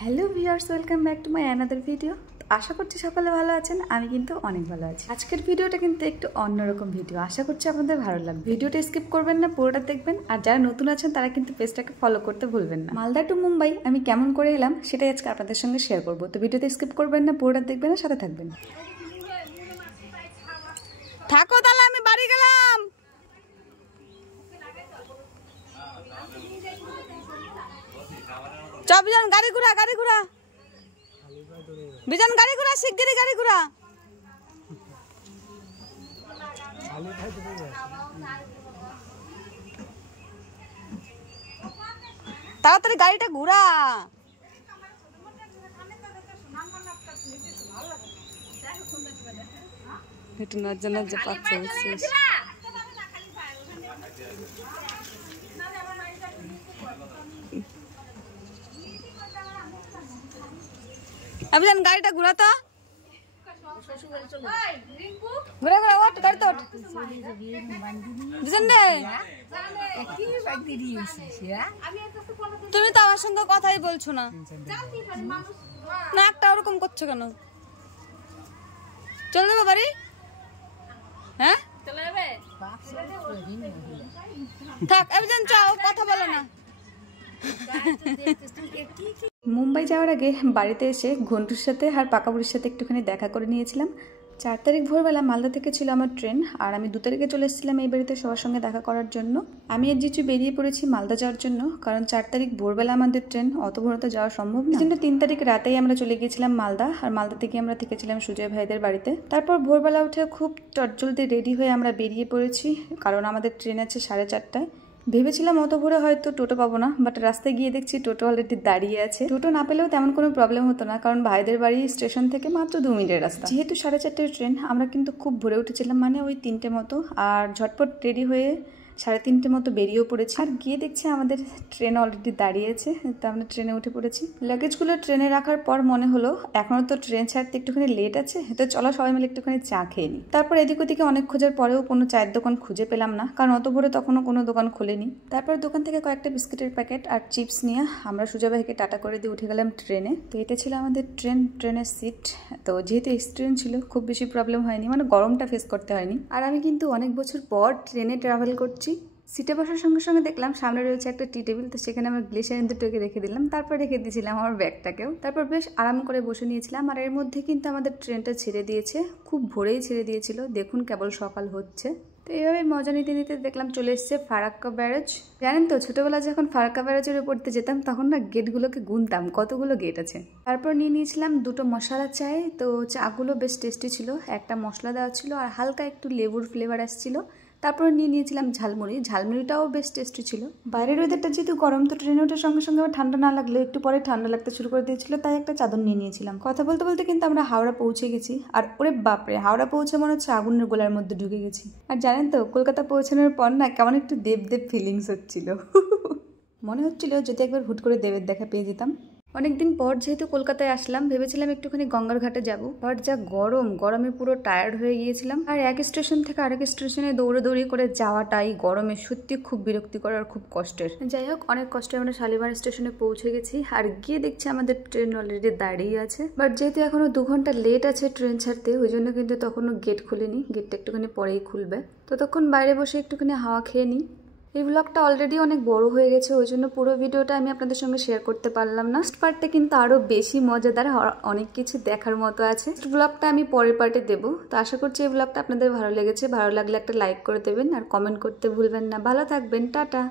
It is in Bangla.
Hello viewers, welcome back to my another video. আশা করছি সকলে ভালো আছেন, আমি কিন্তু অনেক ভালো আছি। আজকের ভিডিওটা কিন্তু একটু অন্যরকম ভিডিও, আশা করছি আপনাদের ভালো লাগবে। ভিডিওটা স্কিপ করবেন না, পুরোটা দেখবেন। আর যারা নতুন আছেন তারা কিন্তু পেজটাকে ফলো করতে ভুলবেন না। মালদা টু মুম্বাই আমি কেমন করে এলাম সেটাই আজকে আপনাদের সঙ্গে শেয়ার করবো। তো ভিডিওতে স্কিপ করবেন না, পুরোটা দেখবেন, আর সাথে থাকবেন। থাকো তাহলে, আমি বাড়ি গেলাম। চ বিজন, গাড়ি ঘুরা বিজন, গাড়ি ঘুরা, শিগগিরি গাড়ি ঘুরা। তাড়াতাড়ি গাড়িটা ঘুরা। একটু নজ্জা নজ্জা পাচ্ছে। अभिजान गाड़ीটা ঘুরা তো, ঘুরা ঘুরা, ওঠ গাড়ি তো ওঠ। বুঝেন রে, তুমি তো আমার সঙ্গে কথাই বলছো না, না একটা ওরকম করছো কেন? চলে যাবো বাড়ি? হ্যাঁ চলে যাবে, থাক। অভিযান চাও, কথা বলো না। মুম্বাই যাওয়ার আগে বাড়িতে এসে ঘন্টুর সাথে আর পাকাবুড়ির সাথে একটুখানি দেখা করে নিয়েছিলাম। 4 তারিখ ভোরবেলা মালদা থেকে ছিল আমার ট্রেন, আর আমি 2 তারিখে চলে এসেছিলাম এই বাড়িতে সবার সঙ্গে দেখা করার জন্য। আমি আর জিচু বেরিয়ে পড়েছি মালদা যাওয়ার জন্য, কারণ 4 তারিখ ভোরবেলা আমাদের ট্রেন, অত ভোরে তো যাওয়া সম্ভব না। কিন্তু 3 তারিখ রাতেই আমরা চলে গিয়েছিলাম মালদা, আর মালদা থেকে আমরা থেকেছিলাম সুজয় ভাইদের বাড়িতে। তারপর ভোরবেলা উঠে খুব চটজলদি রেডি হয়ে আমরা বেরিয়ে পড়েছি, কারণ আমাদের ট্রেন আছে 4:30টায়। ভেবেছিলাম অত ভোরে হয়তো টোটো পাবো না, বাট রাস্তায় গিয়ে দেখছি টোটো অলরেডি দাঁড়িয়ে আছে। টোটো না পেলেও তেমন কোনো প্রবলেম হতো না, কারণ ভাইদের বাড়ি স্টেশন থেকে মাত্র 2 মিনিটের রাস্তা। যেহেতু 4:30টার ট্রেন, আমরা কিন্তু খুব ভোরে উঠেছিলাম, মানে ওই 3টে মতো, আর ঝটপট রেডি হয়ে 3:30 মতো বেরিয়েও পড়েছি। আর গিয়ে দেখছি আমাদের ট্রেন অলরেডি দাঁড়িয়ে আছে, তো আমরা ট্রেনে উঠে পড়েছি। লাগেজগুলো ট্রেনে রাখার পর মনে হলো এখনো তো ট্রেন ছাড়তে একটুখানি লেট আছে, তো চলো সবাই মিলে একটুখানি চা খেয়ে নিই। তারপর এদিক ওদিকে অনেক খোঁজার পরেও কোনো চায়ের দোকান খুঁজে পেলাম না, কারণ অত ভোরে তখনও কোনো দোকান খোলেনি। তারপর দোকান থেকে কয়েকটা বিস্কিটের প্যাকেট আর চিপস নিয়ে আমরা সুজয় ভাইকে টাটা করে দিয়ে উঠে গেলাম ট্রেনে। তো এটা ছিল আমাদের ট্রেনের সিট। তো যেহেতু এক্সপিরিয়েন্স ছিল, খুব বেশি প্রবলেম হয়নি, মানে গরমটা ফেস করতে হয়নি। আর আমি কিন্তু অনেক বছর পর ট্রেনে ট্রাভেল করছি। সিটে বসার সঙ্গে সঙ্গে দেখলাম সামনে রয়েছে একটা টি টেবিল, তো সেখানে আমার গ্লিসারিন দুটোকে রেখে দিলাম, তারপর রেখে দিয়েছিলাম আমার ব্যাগটাকেও। তারপর বেশ আরাম করে বসে নিয়েছিলাম। আর এর মধ্যে কিন্তু আমাদের ট্রেনটা ছেড়ে দিয়েছে, খুব ভোরেই ছেড়ে দিয়েছিল, দেখুন কেবল সকাল হচ্ছে। তো এইভাবে মজা নিতে নিতে দেখলাম চলে এসছে ফারাক্কা ব্যারেজ। জানেন তো, ছোটবেলা যখন ফারাক্কা ব্যারেজের উপর দিয়ে যেতাম তখন না গেটগুলোকে গুনতাম কতগুলো গেট আছে। তারপর নিয়ে নিয়েছিলাম 2টো মশলা চায়। তো চাগুলো বেশ টেস্টি ছিল, একটা মশলা দেওয়া ছিল আর হালকা একটু লেবুর ফ্লেভার আসছিল। তারপর নিয়ে নিয়েছিলাম ঝালমুড়িটাও বেশ টেস্টি ছিল। বাইরের ওয়েদারটা যেহেতু গরম, তো ট্রেনে ওঠার সঙ্গে সঙ্গে আমার ঠান্ডা না লাগলে একটু পরে ঠান্ডা লাগতে শুরু করে দিয়েছিল, তাই একটা চাদর নিয়ে নিয়েছিলাম। কথা বলতে বলতে কিন্তু আমরা হাওড়া পৌঁছে গেছি। আর ওরে বাপরে, হাওড়া পৌঁছে মনে হচ্ছে আগুনের গোলার মধ্যে ঢুকে গেছি। আর জানেন তো, কলকাতা পৌঁছানোর পর না কেমন একটু দেব ফিলিংস হচ্ছিল। মনে হচ্ছিল যদি একবার হুট করে দেবের দেখা পেয়ে যেতাম। অনেকদিন পর যেহেতু কলকাতায় আসলাম, ভেবেছিলাম একটুখানি গঙ্গার ঘাটে যাবো, বাট যা গরমে পুরো টায়ার্ড হয়ে গিয়েছিলাম। আর এক স্টেশন থেকে আরেক স্টেশনে দৌড়ি করে যাওয়াটাই গরমে সত্যি খুব বিরক্তিকর আর খুব কষ্টের। যাই হোক, অনেক কষ্টে আমরা শালিমার স্টেশনে পৌঁছে গেছি। আর গিয়ে দেখছি আমাদের ট্রেন অলরেডি দাঁড়িয়ে আছে, বাট যেহেতু এখনো 2 ঘন্টা লেট আছে ট্রেন ছাড়তে, ওই জন্য কিন্তু তখনও গেট খুলেনি। গেটটা একটুখানি পরেই খুলবে, ততক্ষণ বাইরে বসে একটুখানি হাওয়া খেয়ে নিই। এই ব্লগটা অলরেডি অনেক বড় হয়ে গেছে, ওই জন্য পুরো ভিডিওটা আমি আপনাদের সঙ্গে শেয়ার করতে পারলাম না। নেক্সট পার্টটা কিন্তু আরো বেশি মজাদার, অনেক কিছু দেখার মতো আছে। ব্লগটা আমি পরের পার্টে দেবো। তো আশা করছি এই ব্লগটা আপনাদের ভালো লেগেছে। ভালো লাগলে একটা লাইক করে দেবেন আর কমেন্ট করতে ভুলবেন না। ভালো থাকবেন, টাটা।